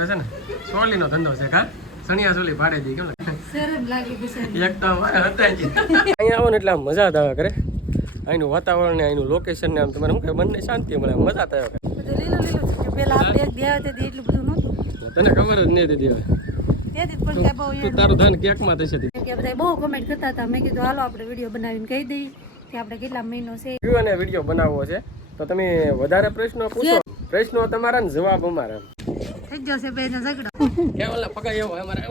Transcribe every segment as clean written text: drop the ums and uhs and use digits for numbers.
છે ને સોલીનો ધંધો છે કા સણિયા સોલી ભાડે દી કેમ શરમ લાગી બિચારી એક તો હતા જ અહીંયા આવો ને એટલે આમ મજા જ આવે કરે અહીંનું વાતાવરણ ને અહીંનું લોકેશન ને આમ તમારે શું કે મનને શાંતિ મળે મજા થાય કરે બધું લીલું લીલું છે પેલા આપણે એક બે આવતે એટલું બધું નહોતું તને ખબર જ નહીં દીધી હવે તેથી પણ કઈ બહુ તું તારું ધન કેકમાં થશે કે બધા બહુ કમેન્ટ કરતા હતા મેં કીધું હાલો આપણે વિડીયો બનાવીને કહી દઈએ કે આપણે કેટલા મહિનો છે કયો અને વિડીયો બનાવવો છે તો તમે વધારે પ્રશ્નો પૂછો પ્રશ્નો તમારા ને જવાબ અમારા થઈ જશે બે નો ઝઘડો કેવલના પગાય એવો અમારે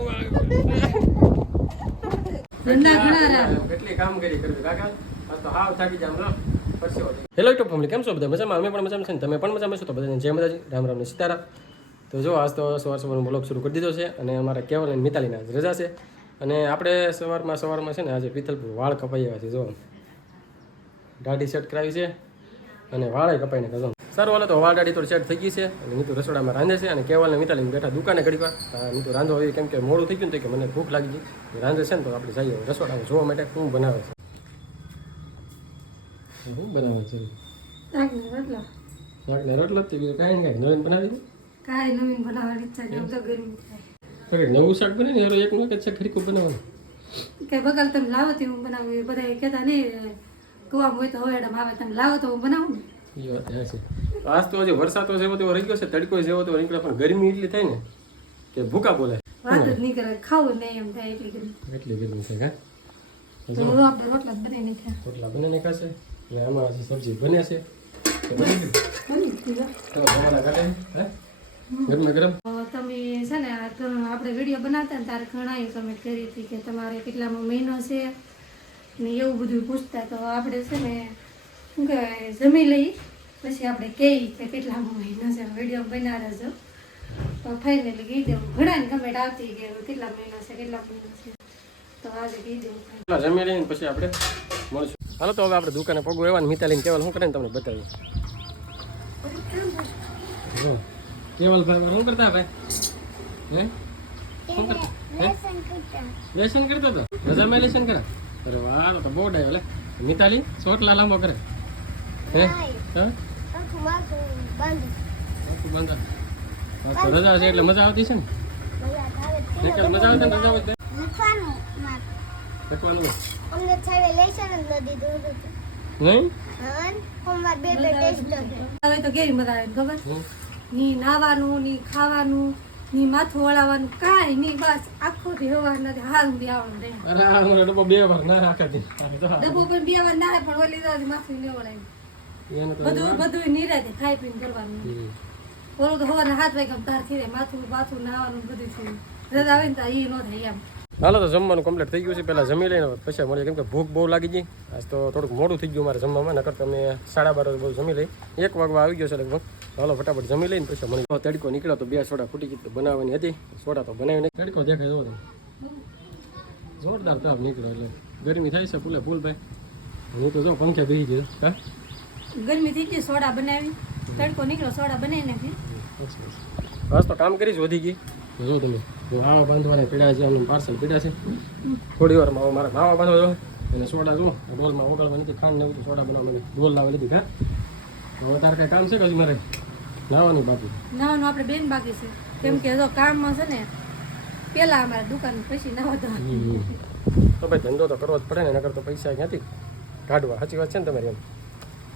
ધંધા ઘણા રહ્યા કેટલી કામગીરી કરવી કાકા આ તો હાવ થાકી જામ લો પરસેવો હેલો યુટ્યુબ ફેમિલી કેમ છો બધા મજામાં અમે પણ મજામાં છે ને તમે પણ મજામાં છો તો બધાને જય માતાજી રામ રામ ને સીતારામ તો જો આજ તો સવારનો બ્લોગ શરૂ કરી દીધો છે અને અમારા કેવલ અને મિતાલીના આજ રજા છે અને આપણે સવારમાં છે ને આજે પિથલપુર વાળ કપાઈ આવ્યા છે જો દાઢી સેટ કરાવી છે અને વાળે કપાઈને કહેજો સારું હાલો તો વાળ દાઢી તો સેટ થઈ ગઈ છે અને નીતુ રસોડામાં રાંધે છે અને કેવલ ને મિતાલી બેઠા દુકાને ઘડી વાર નીતુ રાંધો હોય કેમ કે મોડું થઈ ગયું ને કે મને ભૂખ લાગી ગઈ રાંધે છે ને તો આપણે જઈએ રસોડામાં જોવા માટે શું બનાવે છે શું બનાવે છે શાકને રોટલો બીજું કાંઈ ને કાંઈ નવીન બનાવી દે કાંઈ નવીન બનાવવાની ઈચ્છા છે તો ગરમી થાય નવું શાક બને ને એક નું એક શાક ખરીકું બનાવવાનું કે બગલ તમે લાવો તો હું બનાવું બધા કહેતા નહીં કુવામાં હોય તો હવેડામાં આવે તમે લાવો તો હું બનાવું ને એ વાત છે આજ તો હજી વરસાદ તો જેવો તેવો રહી ગયો છે તડકો જેવો તેવો નીકળે પણ ગરમી એટલી થાય ને કે ભૂકા બોલાય વાત જ નહીં કરે ખાવું નહીં એમ થાય એટલી ગરમી છે કા તો આપણે રોટલા બનાવી નાખ્યા રોટલા બને નાખ્યા છે અને આમાં હજી સબ્જી બને છે તમારા ઘરે ગરમ ગરમ તમે છે ને આપણે વિડીયો બનાવતા ને ત્યારે ઘણા કમેન્ટ કરી હતી કે તમારે કેટલામાં મહિનો છે ને એવું બધું પૂછતા તો આપણે છે ને શું કહેવાય જમી લઈ પછી આપણે કહીએ કે કેટલામાં મહિનો છે વિડીયો બનાવી રહેજો તો ફાઇનલી કહી દેવું ઘણા કમેન્ટ આવતી કે કેટલા મહિનો છે તો આજે કહી દેવું જમી લઈને પછી આપણે મળશું હાલો તો હવે આપણે દુકાને પગો એવા ને મિતાલીને કેવલ શું કરે ને તમને બતાવ્યું કેવલભાઈ શું કરતા ભાઈ હે શું કરતા લેસન કરતો હતો રજામાં લેસન કરે અરે વાહ તો બહુ ડાયો લે મિતાલી સોટલા લાંબો કરે હે હા બંધા રજા છે એટલે મજા આવતી છે ને મજા આવતી ને રજા આવતી લખવાનું અમને છાવે લેશન જ ન દીધું હતું નહીં હોમવર્ક બે ટેસ્ટ હવે તો કેવી મજા આવે ખબર ની નાવાનું ની ખાવાનું ની માથું વળાવવાનું કાંઈ નહીં બસ આખો દી હવાર નથી હાલ બી આવવાનું રહે અરે અમારો ડબ્બો બે વાર ના રાખતી ડબ્બો પણ બે વાર ના પણ ઓલી દાદી માથું ન વળાય બધું નિરાતે ખાઈ પીને કરવાનું ઓલું તો હવારના 7 વાગે તાર થઈ માથું નાવાનું બધું થયું રજા આવે ને તો એ ન થાય એમ હાલો તો જમવાનું કમ્પ્લીટ થઈ ગયું છે પહેલાં જમી લઈને પછી મળીએ કેમ કે ભૂખ બહુ લાગી ગઈ આજ તો થોડુંક મોડું થઈ ગયું મારે જમવામાં નકર તમે 12:30 બધું જમી લઈ 1 વાગવા આવી ગયો છે લગભગ હાલો ફટાફટ જમી લઈને પછી મળી તડકો નીકળ્યો તો 2 સોડા ફૂટી ગઈ બનાવવાની હતી સોડા તો બનાવી નહીં તડકો દેખાય જો જોરદાર તાપ નીકળ્યો એટલે ગરમી થાય છે ફૂલ ભાઈ હું તો જો પંખે બેસી ગયો હા ગરમી થઈ ગઈ સોડા બનાવી તડકો નીકળ્યો સોડા બનાવી નાખી બસ તો કામ કરી જ વધી ગઈ જો તમે માવા બાંધવાના પીડા છે અમને પાર્સલ પીડા છે થોડી વારમાં મારા માવા બાંધવા જો અને સોડા જો ડોલમાં ઓગાળવા નથી ખાંડ ને સોડા બનાવવા મને ડોલ લાવી લીધી હા હવે તારે કઈ કામ છે કે હજી મારે નાવાનું બાકી નાવાનું આપણે બેન બાકી છે કેમ કે જો કામમાં છે ને પેલા અમારા દુકાન પછી નાવા તો ભાઈ ધંધો તો કરવો જ પડે ને નકર તો પૈસા ક્યાંથી કાઢવા સાચી વાત છે ને તમારી એમ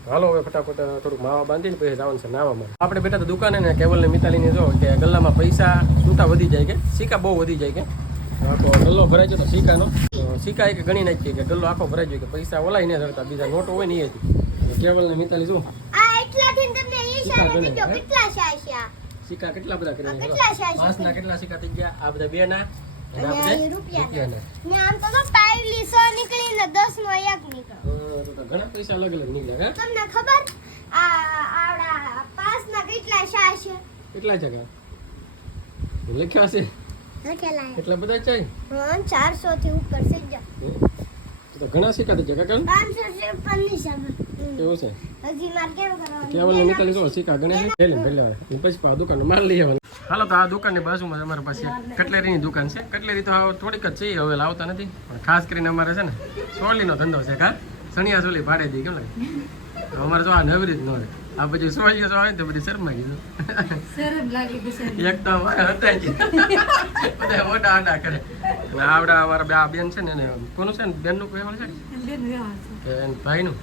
હાલો હવે ફટાફટ થોડુંક માવા બાંધીને પછી જવાનું છે નાવામાં આપણે બેઠા તો દુકાને ને કેવલ ને મિતાલીને જો કે ગલ્લામાં પૈસા છૂટા વધી જાય કે સિક્કા બહુ વધી જાય કે તો ગલ્લો ભરાઈ જાય તો સિક્કાનો સિક્કા એક ગણી નાખીએ કે ગલ્લો આખો ભરાઈ જાય કે પૈસા ઓલાય નહીં ધરતા બીજા નોટો હોય નહીં હતી કેવલ ને મિતાલી શું આ એટલાથી તમને ઈશારો દીધો કેટલા શાશ્યા સિક્કા કેટલા બધા કરી કેટલા શાશ્યા 5 ના કેટલા સિક્કા થઈ ગયા આ બધા 2 ના અને આ બધા રૂપિયાના ને આમ તો પાયલી 100 નીકળીને 10 નો એક નીકળ્યો તો ઘણા પૈસા અલગ અલગ નીકળ્યા હે તમને ખબર આવડા 5 ના કેટલા શાશ્યા કેટલા છે લખ્યા છે લખેલા કેટલા બધા છે 400 થી ઉપર થઈ જાય તો ઘણા સિક્કા થઈ ગયા કાકા 553 સામે એવું છે હજી માર કેમ કરવાનું કેવલ ને નીકળી જો સિક્કા ગણે છે લે પછી આ દુકાન માલ લઈ આવવાનો હાલો તો આ દુકાનની બાજુમાં અમારી પાસે કટલેરીની દુકાન છે કટલેરી તો થોડીક જ છે હવે લાવતા નથી પણ ખાસ કરીને અમારે છે ને સોલીનો ધંધો છે કા સણિયા સોલી ભાડે દી કેમ લાગે અમારે જો આ નવરી જ ન રહે આ બધું સોળીઓ આવે તો બધી શરમાઈ ગયું શરમ લાગી બિચારી. એક તો અમારે હતા જ બધા ઓટા આડા કરે અને આવડા અમારા બે આ બેન છે ને એને કોનું છે ને બેનનું કોઈ છે એમ બેન વ્યવહાર છે. કે એન ભાઈનું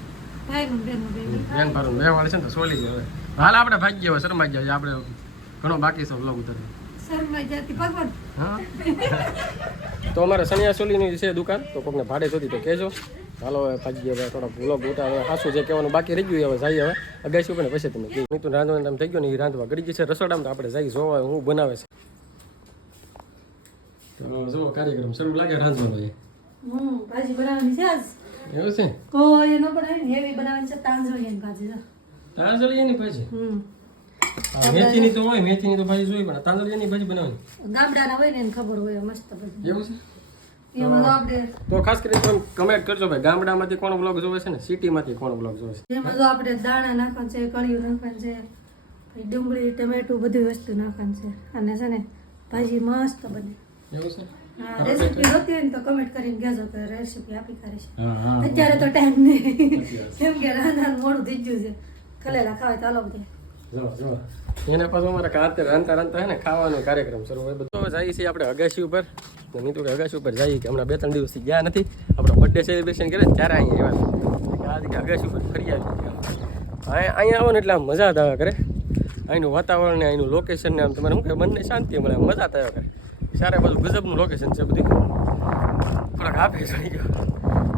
ભાઈનું બેનનું બેન. બેન ભારું બે વાળી છે ને તો સોલી જાય હવે હાલ આપણે ભાગી ગયા શરમાઈ ગયા આપણે ઘણો બાકી છે વ્લોગ ઉતરવાનો શરમાઈ જાતી ભગવાન. હા તો અમારે સનિયા સોલીની છે દુકાન તો કોકને ભાડે જોતી તો કહેજો હાલો હવે ભાગીએ હવે થોડા વ્લોગ ઉતારો હાસું જે કહેવાનું બાકી રહી ગયું હવે જઈએ હવે અગાસી ઉપર ને પછી તમે કહ્યું નહીં તો રાંધવાનો ટાઈમ થઈ ગયો ને એ રાંધવા ગળી ગઈ છે રસોડામાં તો આપણે જઈ જોવા હું બનાવે છે તો જો કાર્યક્રમ શરૂ લાગે રાંધવાનો છે ભાજી બનાવવાની છે આજ. એવું છે કોઈ ન બનાવી ને એવી બનાવવાની છે તાંજોળિયાની ભાજી છે. તાંજળિયાની ભાજી મેથીની તો હોય મેથીની તો ભાજી જોઈ પણ તાંજળિયાની ભાજી બનાવવાની ગામડાના હોય ને એને ખબર હોય મસ્ત બધી. એવું છે એમાં તો આપણે તો ખાસ કરીને તમે કમેન્ટ કરજો ભાઈ ગામડામાંથી કોણ બ્લોગ જોવે છે ને સિટીમાંથી કોણ બ્લોગ જોવે છે એમાં તો આપણે દાણા નાખવાનું છે કળિયું નાખવાનું છે પછી ડુંગળી ટમેટું બધી વસ્તુ નાખવાનું છે અને છે ને ભાજી મસ્ત બને. એવું છે હા રેસીપી જોતી હોય ને તો કમેન્ટ કરીને કહેજો કે રેસીપી આપી કરી છે. હા હા અત્યારે તો ટાઈમ નહીં કેમ કે રાંધવાનું મોડું થઈ ગયું છે ખલેલા ખાવાય તો અલગ થાય. જો જો એના પાછું અમારે કાંતે રાંધતા રાંધતા હે ને ખાવાનો કાર્યક્રમ શરૂ હોય બધો જઈએ છીએ આપણે અગાસી ઉપર નહીં તો અગાસી ઉપર જઈએ કે હમણાં 2-3 દિવસથી ગયા નથી આપણો બર્થડે સેલિબ્રેશન કરે ને ત્યારે અહીંયા આવ્યા કે આ અગાસી ઉપર ફરી આવી અહીંયા આવો ને એટલે આમ મજા જ આવે કરે અહીંનું વાતાવરણ ને અહીંનું લોકેશન ને આમ તમારે શું કહે બંને શાંતિ મળે આમ મજા જ આવે કરે સારા બધું ગજબનું લોકેશન છે બધું થોડાક આપે ચડી ગયો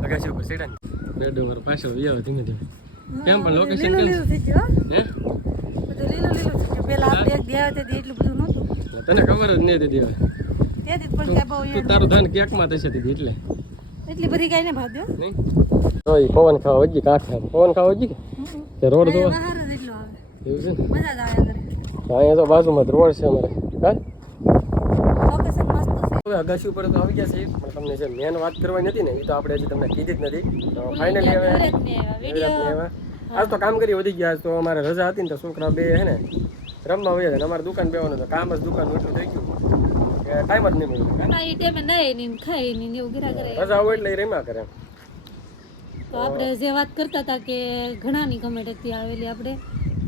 અગાસી ઉપર ચડ્યા ને બેડ મારો પાછળ વિયાવ ધીમે ધીમે કેમ પણ લોકેશન કેમ લીલું થઈ ગયું હે બધું લીલું થઈ ગયું. પેલા આપણે એક દેવા તે એટલું બધું નહોતું તને ખબર જ નહીં દીધી હવે તેથી પણ કાંઈ બહુ તું તારું ધન કેકમાં થશે દીધી એટલે એટલી બધી કાંઈ ને ભાગ્યો નહીં તો એ પવન ખાવા વજી કાંઠે પવન ખાવા વજી કે રોડ જોવા બહાર જ એટલો આવે એવું છે ને મજા જ આવે ઘરે. અહીંયા તો બાજુમાં જ રોડ છે અમારે હા લોકેશન મસ્ત છે. હવે અગાસી ઉપર તો આવી ગયા છે પણ તમને જે મેન વાત કરવાની હતી ને એ તો આપણે હજી તમને કીધી જ નથી તો ફાઇનલી હવે આજ તો કામ કરી વધી ગયા તો અમારે રજા હતી ને તો છોકરા બે હે ને રમવા વયા જાય અમારે દુકાન બેવાનું તો કામ જ દુકાન એટલું થઈ ગયું કે ટાઈમ જ નહીં મળ્યો એ ટાઈમે નહીં ને ખાઈ ને એવું ગીરા કરે. રજા હોય એટલે એ રમ્યા કરે તો આપણે જે વાત કરતા હતા કે ઘણાની કમેન્ટ હતી આવેલી આપણે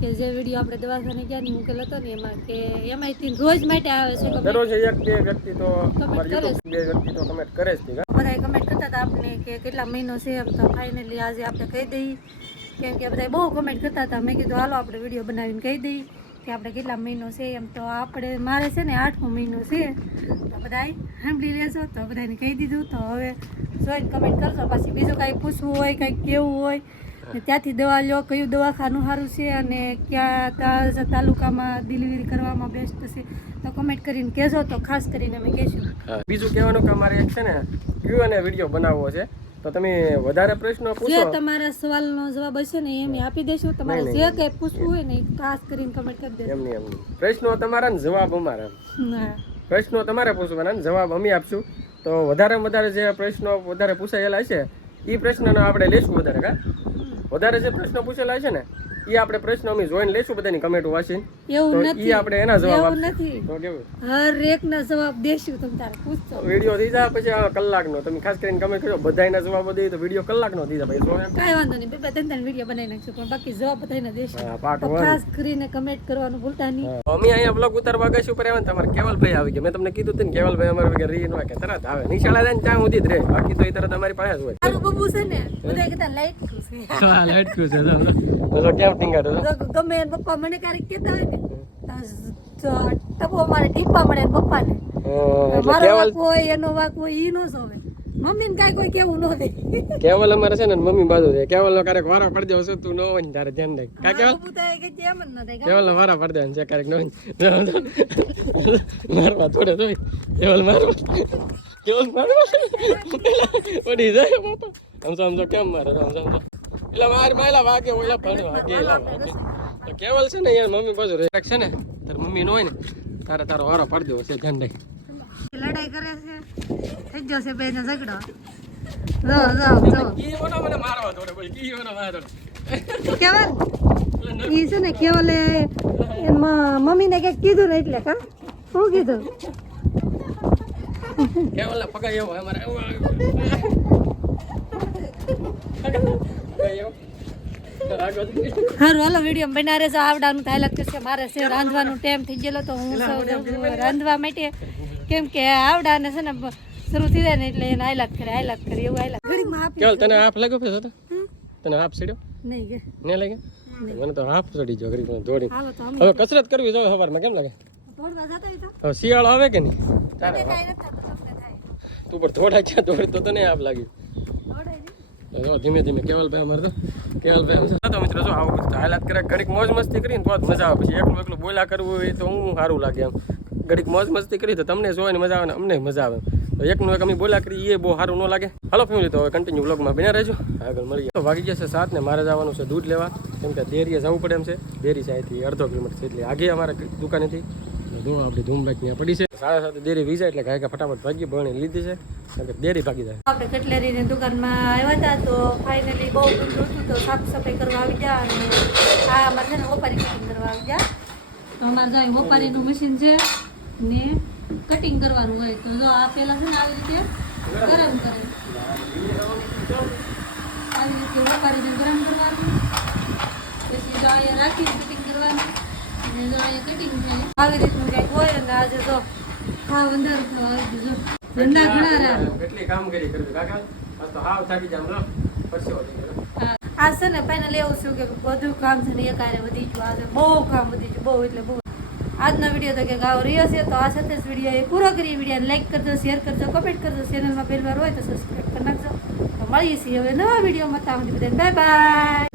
કે જે વિડીયો આપણે દવાખાને ગયા ની મૂકેલો હતો ને એમાં કે એમાંથી રોજ માટે આવે છે comment. દરરોજ 1-2 વ્યક્તિ તો અમારી YouTube 2 વ્યક્તિ તો કમેન્ટ કરે જ છે બધાએ કમેન્ટ કરતા હતા આપણે કે કેટલા મહિનો છે એમ તો ફાઇનલી આજે આપણે કહી દઈએ કેમ કે બધાએ બહુ કમેન્ટ કરતા હતા મેં કીધું હાલો આપણે વિડીયો બનાવીને કહી દઈએ કે આપણે કેટલા મહિનો છે એમ તો આપણે મારે છે ને 8મો મહિનો છે તો બધાએ સાંભળી લેજો તો બધાને કહી દીધું તો હવે જોઈને કમેન્ટ કરજો પાછી બીજું કાંઈ પૂછવું હોય કાંઈક કેવું હોય ને ત્યાંથી દવા લો કયું દવાખાનું સારું છે અને ક્યાં તાલુકામાં ડિલિવરી કરવામાં બેસ્ટ છે તો કમેન્ટ કરીને કહેજો તો ખાસ કરીને અમે કહીશું. બીજું કહેવાનું કે અમારે એક છે ને Q&A વિડીયો બનાવવો છે તો તમે વધારે પ્રશ્નો જે પૂછો તમારા સવાલનો જવાબ હશે ને એમ આપી દેશું તમારે જે કંઈ પૂછવું હોય ને એ ખાસ કરીને કમેન્ટ કરી દેજો. એમની પ્રશ્નો તમારા ને જવાબ અમારા હા પ્રશ્નો તમારે પૂછવાના ને જવાબ અમે આપશું તો વધારેમાં વધારે જે પ્રશ્નો વધારે પૂછાયેલા છે એ પ્રશ્નનો આપણે લેશું વધારે કા વધારે જે પ્રશ્નો પૂછેલા છે ને એ આપણે પ્રશ્ન અમે જોઈને લેશું બધાની કમેન્ટ વાંચીને એવું તો નથી એ આપણે એના જવાબ એવું નથી તો કેવું હર એકના જવાબ દેશું તમે તારે પૂછજો. વિડીયો થઈ જાય પછી આ કલાકનો તમે ખાસ કરીને કમેન્ટ કરજો બધાયના જવાબો દઈએ તો વિડીયો કલાકનો થઈ જાય ભાઈ જો એમ કાંઈ વાંધો નહીં 2-3 વિડીયો બનાવી નાખશું પણ બાકી જવાબ બધાને દેશું. હા, પાર્ટ તો 1 ખાસ કરીને કમેન્ટ કરવાનું ભૂલતા નહીં. અમે અહીંયા બ્લોગ ઉતારવા આગાસી ઉપર આવ્યા ને તમારે કેવલભાઈ આવી ગયા મેં તમને કીધું હતું ને કેવલભાઈ અમારે વગર રહી ન કે તરત આવે નિશાળા જાય ને ત્યાં સુધી જ રહે બાકી તો એ તરત અમારી પાસે જ હોય મારું બબુ છે ને બધા કહેતા લાઈટ ખુશે હા લાઈટ ક્યુ છે તો કેમ ટીંગાડો ગમે એને પપ્પા મને ક્યારેક કહેતા હોય ને તો ટપો મારે ટીપા મળે એને પપ્પાને મારો વાક હોય એનો વાક હોય ઈ નો જોવે મમ્મીને કાંઈ કોઈ કેવું ન દે. કેવલ અમારે છે ને મમ્મી બાજુ છે કેવલ નો ક્યારેક વારા પડી જશે તું ન હોય ને તારે ધ્યાન રાખ કા કેવલ બબુ તો કે એમ જ ન થાય કેવલ નો વારા પડી જાય છે ક્યારેક ન હોય મારવા થોડે જોઈ કેવલ મારવા કેવલ મારવા પડી જાય બાપા સમજો કેમ મારે સમજો એટલે માર માયલા વાગે ઓલા પણ વાગે એલા વાગે તો કેવલ છે ને યાર મમ્મી બાજુ રેક છે ને તાર મમ્મી નો હોય ને તારે તારો વારો પડી દેવો છે ધ્યાન રાખ લડાઈ કરે છે થઈ જશે બે ને ઝઘડો જો કી ઓનો મને મારવા થોડે બોલ કી ઓનો મારવા કેવલ ઈ છે ને કેવલે એમાં મમ્મીને કંઈક કીધું ને એટલે કા શું કીધું કેવલ પગાઈ એવો અમારે હારું હાલો વિડીયો બના રહેજો. આવડાનું તો હાલત કરશે. મારે છે રાંધવાનું ટાઈમ થઈ ગયેલો તો હું રાંધવા માટે કેમ કે આવડાને છે ને શરૂ થઈ જાય ને એટલે એને હાલત કરે એવું હાલત ઘડીમાં આપી કેવલ તને હાફ લાગ્યો ફેસ હતો તને હાફ સીડ્યો નહીં કે નહીં લાગે મને તો હાફ ચડી ગયો ઘડી દોડી હાલો તો અમે હવે કસરત કરવી જોઈએ સવારમાં કેમ લાગે દોડવા જતા હોય તો હવે શિયાળો આવે કે નહીં કાંઈ નથી થતું, તમને થાય તું પણ થોડા ક્યાં દોડી તો તને હાફ લાગી દોડાય ને. જો ધીમે ધીમે કેવલભાઈ અમારે તો કેવલભાઈ તો મિત્રો જો આવું બધું હાલાત કરે ઘડીક મોજ મસ્તી કરીને તો જ મજા આવે પછી એકલું બોલા કરવું હોય તો હું સારું લાગે એમ ઘડીક મોજ મસ્તી કરી તો તમને જોવાની મજા આવે ને અમને મજા આવે તો એકનું એક અમે બોલા કરી એ બહુ સારું ન લાગે. હાલો ફેમિલી તો હવે કન્ટિન્યુ વ્લોગમાં બન્યા રહેજો આગળ મળીએ. તો વાગી જશે 7 ને મારે જવાનું છે દૂધ લેવા કેમ કે ડેરીએ જવું પડે એમ છે. ડેરી છે અહીંથી 1/2 કિલોમીટર છે એટલે આગે અમારે દુકાનેથી જો આપણી ધૂમ બાઈક ત્યાં પડી છે 7:30 ડેરી વી જાય એટલે ગાય ફટાફટ ભાગી બની લીધી છે કારણ કે ડેરી ભાગી જાય. આપણે કટલેરીની દુકાનમાં આવ્યા હતા તો ફાઇનલી બહુ ગંદુ હતું તો સાફ સફાઈ કરવા આવી ગયા અને આ અમારે છે ને ઓપારી કટિંગ કરવા આવી ગયા. તો અમારે જાય ઓપારીનું મશીન છે ને કટિંગ કરવાનું હોય તો જો આ પહેલાં છે ને આવી રીતે ગરમ કરે આવી રીતે ઓપારીને ગરમ કરવાનું પછી જો અહીંયા રાખીને કટિંગ કરવાનું અને જો અહીંયા કટિંગ થાય આવી રીતનું કંઈક હોય અને આજે જો ખાવ અંધારું થવા આવી ગયું જો ધંધા ઘણા રહ્યા. કેટલી કામગીરી કરવી કાકા આજ તો હાવ થાકી જામ લો પરસેવો થઈ ગયો. આ છે ને ફાઇનલ એવું શું કે બધું કામ છે ને એક હારે વધી ગયું. આજે બહુ કામ વધી ગયું બહુ એટલે બહુ. આજનો વિડીયો તો કે ગાવ રહ્યો છે તો આ સાથે જ વિડીયો એ પૂરો કરી. વિડીયોને લાઈક કરજો, શેર કરજો, કમેન્ટ કરજો. ચેનલમાં પહેલી વાર હોય તો સબસ્ક્રાઈબ કરી નાખજો. તો મળીએ છીએ હવે નવા વિડીયોમાં. ત્યાં સુધી બધાને બાય બાય.